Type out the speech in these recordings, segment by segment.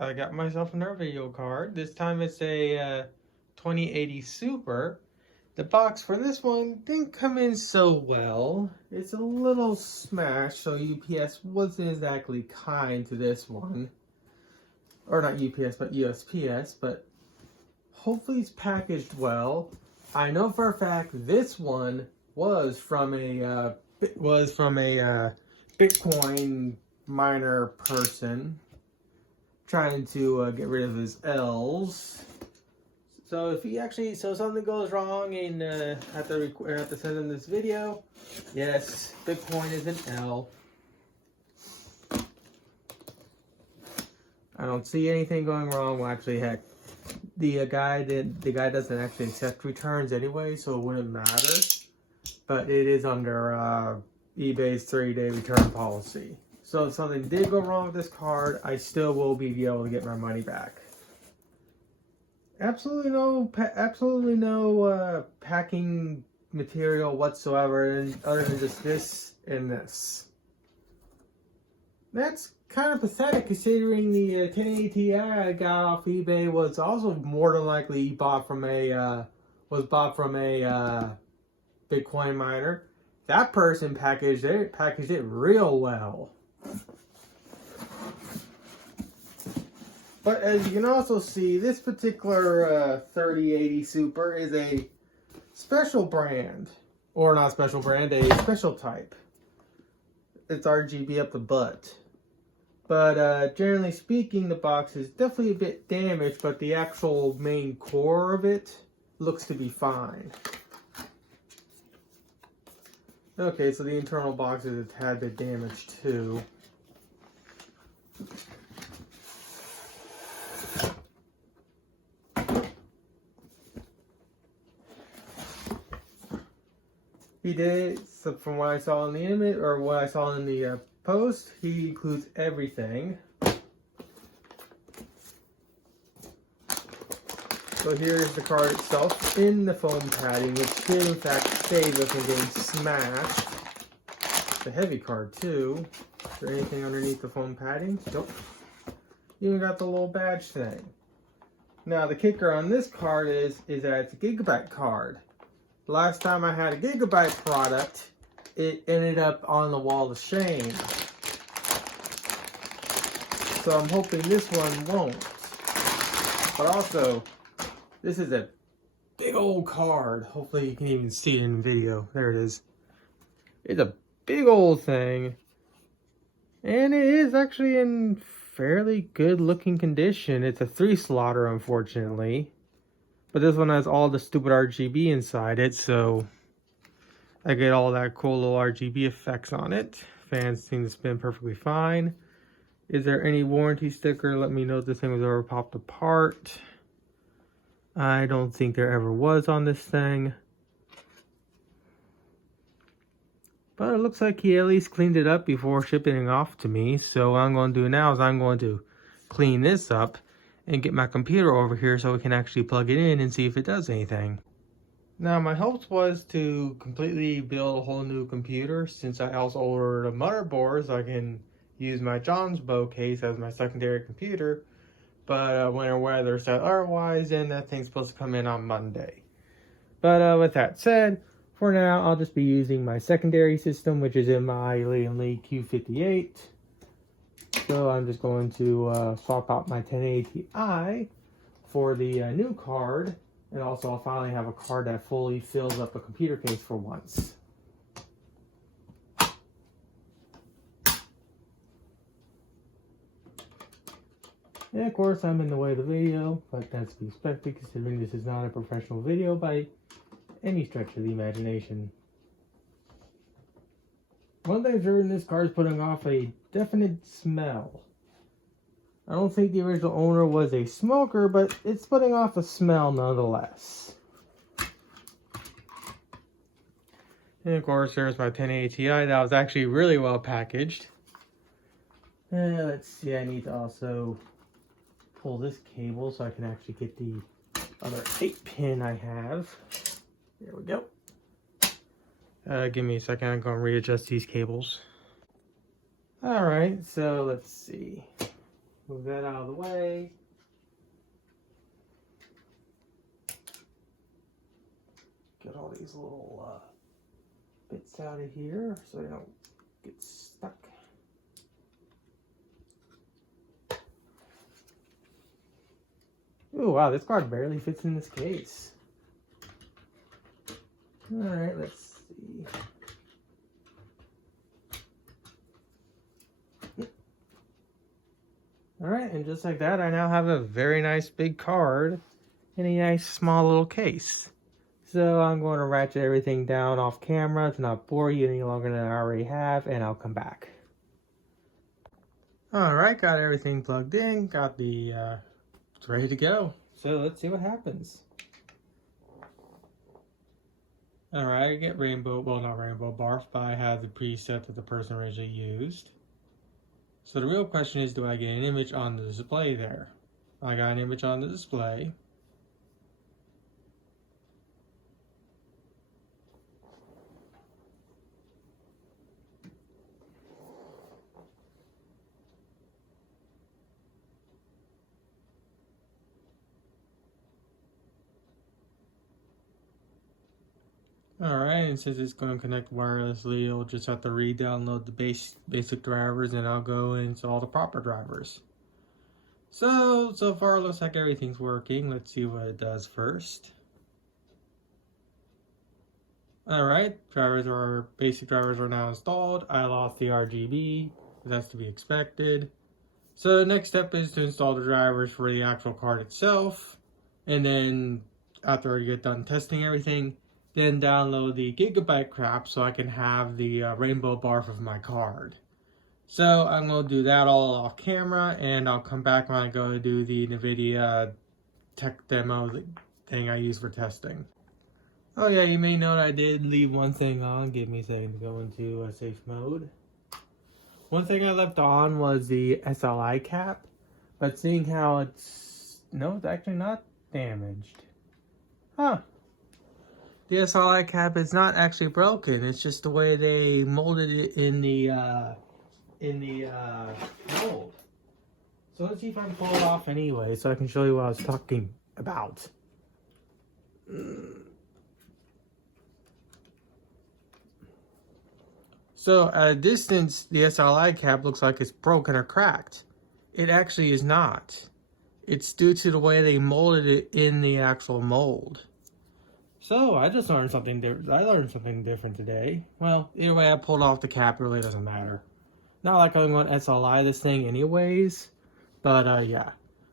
I got myself another video card. This time it's a 2080 Super. The box for this one didn't come in so well. It's a little smashed, so UPS wasn't exactly kind to this one. Or not UPS, but USPS, but hopefully it's packaged well. I know for a fact this one was from a Bitcoin miner person trying to get rid of his L's. So if something goes wrong and I have to send him this video, yes, Bitcoin is an L. I don't see anything going wrong. Well, actually, heck, the guy doesn't actually accept returns anyway, so it wouldn't matter. But it is under eBay's 30-day return policy. So if something did go wrong with this card, I still will be able to get my money back. Absolutely no packing material whatsoever, other than just this and this. That's kind of pathetic, considering the 1080 Ti I got off eBay was also more than likely bought from a Bitcoin miner. That person packaged it real well. But as you can also see, this particular 3080 Super is a special brand. Or not special brand, a special type. It's RGB up the butt. But generally speaking, the box is definitely a bit damaged, but the actual main core of it looks to be fine. Okay, so the internal box is a tad bit damaged too. He did, so from what I saw in the image, or what I saw in the post, he includes everything. So here's the card itself in the foam padding, which did in fact save us from getting smashed. It's a heavy card too. Is there anything underneath the foam padding? Nope. Even got the little badge thing. Now the kicker on this card is that it's a gigabyte card. Last time I had a gigabyte product, it ended up on the wall of shame. So I'm hoping this one won't. But also, this is a big old card. Hopefully you can even see it in video. There it is. It's a big old thing. And it is actually in fairly good looking condition. It's a 3-slotter, unfortunately. But this one has all the stupid RGB inside it, so I get all that cool little RGB effects on it. Fans seem to spin perfectly fine. Is there any warranty sticker? Let me know if this thing was ever popped apart. I don't think there ever was on this thing. But it looks like he at least cleaned it up before shipping it off to me. So what I'm going to do now is I'm going to clean this up and get my computer over here so we can actually plug it in and see if it does anything. Now my hopes was to completely build a whole new computer, since I also ordered a motherboard so I can use my John's Bow case as my secondary computer. But when weather said otherwise, then that thing's supposed to come in on Monday. But with that said, for now I'll just be using my secondary system, which is in my Lee Q58. So I'm just going to swap out my 1080 Ti for the new card. And also I'll finally have a card that fully fills up a computer case for once. And of course I'm in the way of the video, but that's to be expected considering this is not a professional video by any stretch of the imagination. One thing I've heard, this card is putting off a definite smell. I don't think the original owner was a smoker, but it's putting off a smell nonetheless. And of course, there's my 1080 Ti that was actually really well packaged. Let's see, I need to also pull this cable so I can actually get the other 8-pin I have. There we go. Give me a second, I'm going to readjust these cables. Alright, so let's see. Move that out of the way. Get all these little bits out of here so they don't get stuck. Oh wow, this card barely fits in this case. Alright, let's see. Alright, and just like that, I now have a very nice big card in a nice small little case. So I'm going to ratchet everything down off camera to not bore you any longer than I already have, and I'll come back. Alright, got everything plugged in, got the, it's ready to go. So let's see what happens. Alright, I get rainbow, well not rainbow barf, but I have the preset that the person originally used. So the real question is, do I get an image on the display there? I got an image on the display. Alright, and since it's going to connect wirelessly, you'll just have to re-download the basic drivers, and I'll go and install the proper drivers. So far it looks like everything's working. Let's see what it does first. Alright, basic drivers are now installed. I lost the RGB, but that's to be expected. So the next step is to install the drivers for the actual card itself. And then after I get done testing everything, then download the gigabyte crap so I can have the rainbow barf of my card. So I'm going to do that all off camera, and I'll come back when I go to do the NVIDIA tech demo thing I use for testing. Oh yeah, you may note I did leave one thing on. Give me a second to go into a safe mode. One thing I left on was the SLI cap, but seeing how it's actually not damaged. Huh. The SLI cap is not actually broken. It's just the way they molded it in the mold. So let's see if I can pull it off anyway, so I can show you what I was talking about. So at a distance, the SLI cap looks like it's broken or cracked. It actually is not. It's due to the way they molded it in the actual mold. So I just learned something different. I learned something different today. Well, either way I pulled off the cap, it really doesn't matter. Not like I'm going to SLI this thing anyways. But yeah.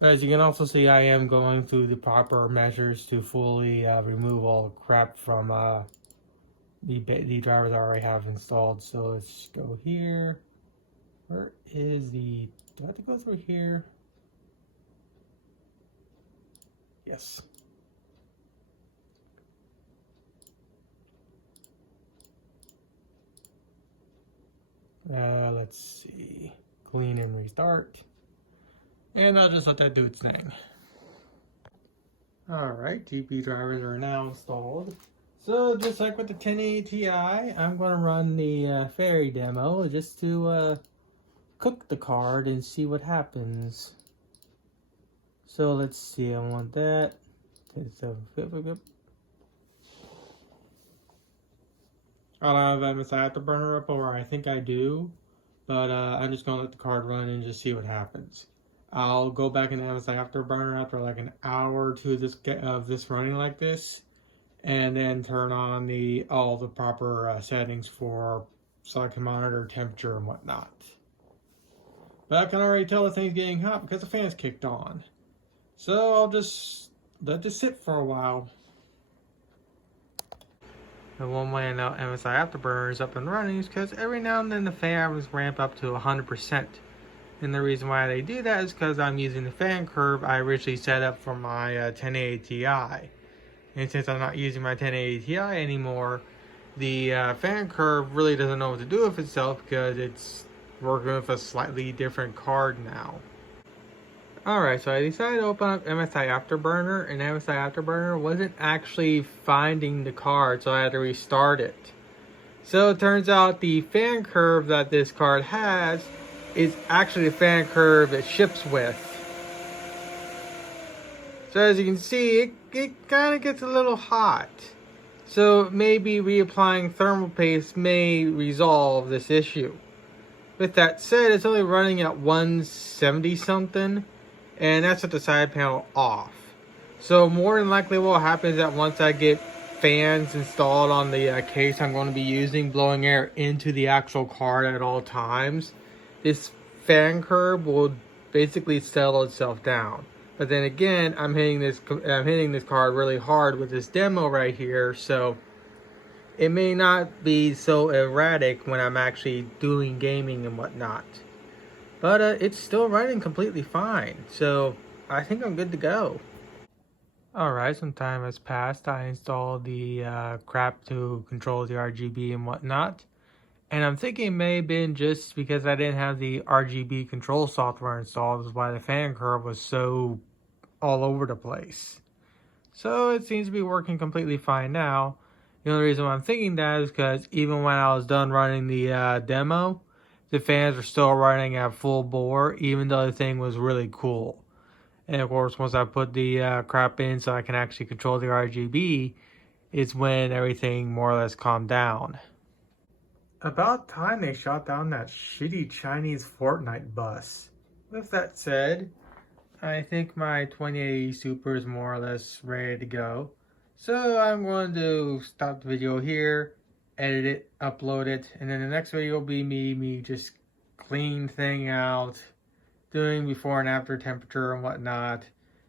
As you can also see, I am going through the proper measures to fully remove all the crap from the drivers I already have installed. So let's go here. Where is the... Do I have to go through here? Yes. Let's see. Clean and restart. And I'll just let that do its thing. Alright, GPU drivers are now installed. So just like with the 1080 Ti, I'm going to run the fairy demo just to cook the card and see what happens. So let's see, I want that. I don't have MSI Afterburner up, or I think I do, but I'm just going to let the card run and just see what happens. I'll go back into MSI Afterburner after like an hour or two of this running like this, and then turn on all the proper settings so I can monitor temperature and whatnot. But I can already tell the thing's getting hot because the fan's kicked on. So I'll just let this sit for a while. And one way I know MSI Afterburner is up and running is because every now and then the fan was ramp up to 100%. And the reason why they do that is because I'm using the fan curve I originally set up for my 1080 Ti. And since I'm not using my 1080 Ti anymore, the fan curve really doesn't know what to do with itself because it's working with a slightly different card now. Alright, so I decided to open up MSI Afterburner, and MSI Afterburner wasn't actually finding the card, so I had to restart it. So it turns out the fan curve that this card has is actually the fan curve it ships with. So as you can see, it kind of gets a little hot. So maybe reapplying thermal paste may resolve this issue. With that said, it's only running at 170 something, and that's with the side panel off. So more than likely what will happen is that once I get fans installed on the case I'm going to be using, blowing air into the actual card at all times, this fan curve will basically settle itself down. But then again, I'm hitting this card really hard with this demo right here, so it may not be so erratic when I'm actually doing gaming and whatnot. But it's still running completely fine, so I think I'm good to go. Alright, some time has passed. I installed the crap to control the RGB and whatnot. And I'm thinking it may have been just because I didn't have the RGB control software installed is why the fan curve was so all over the place. So it seems to be working completely fine now. The only reason why I'm thinking that is because even when I was done running the demo, the fans were still running at full bore, even though the thing was really cool. And of course, once I put the crap in so I can actually control the RGB, is when everything more or less calmed down. About time they shot down that shitty Chinese Fortnite bus. With that said, I think my 2080 Super is more or less ready to go. So I'm going to stop the video here, edit it, upload it, and then the next video will be me just clean thing out, doing before and after temperature and whatnot,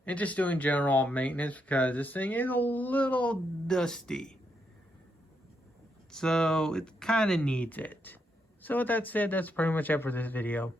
and just doing general maintenance because this thing is a little dusty. So it kind of needs it. So with that said, that's pretty much it for this video.